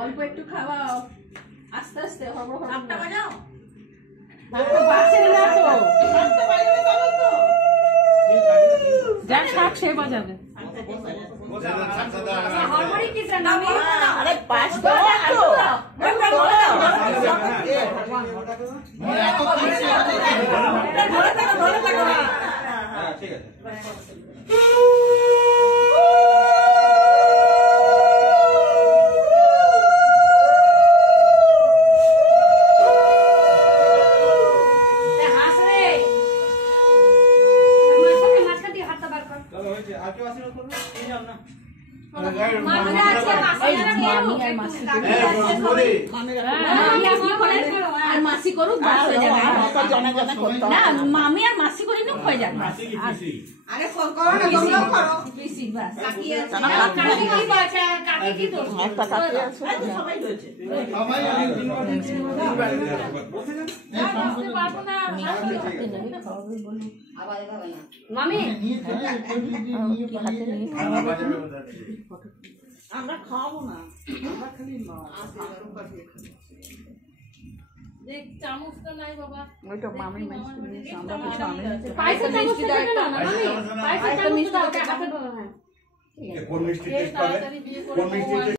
অল্প একটু খাওয়াও, আস্তে আস্তে যা শাক সে বাজাবে। ঠিক আছে। মাসি করুক না, মামি আর মাসি করে নিও হয়ে যাবে। আরে ফোন করো না, তোমরাও করো বেশি বাস। কাকি আছে, কাকি কি বাঁচা, কাকি কি তো একটা কাকি আছে, সবাই হয়েছে সবাই। আমি পারবো না, আবার এভাবে না মামি আমরা খাওয়াবো না, আমরা খালি দেখ চামচটা নাই বাবা, ওইটা মামি মিষ্টি নিয়ে আমরা কিছু আমি পাইছে মিষ্টি দাও না মামি, পাইছে মিষ্টি দাও হাতে ধরো। হ্যাঁ ঠিক আছে, কোন মিষ্টি টেস্ট করে, কোন মিষ্টি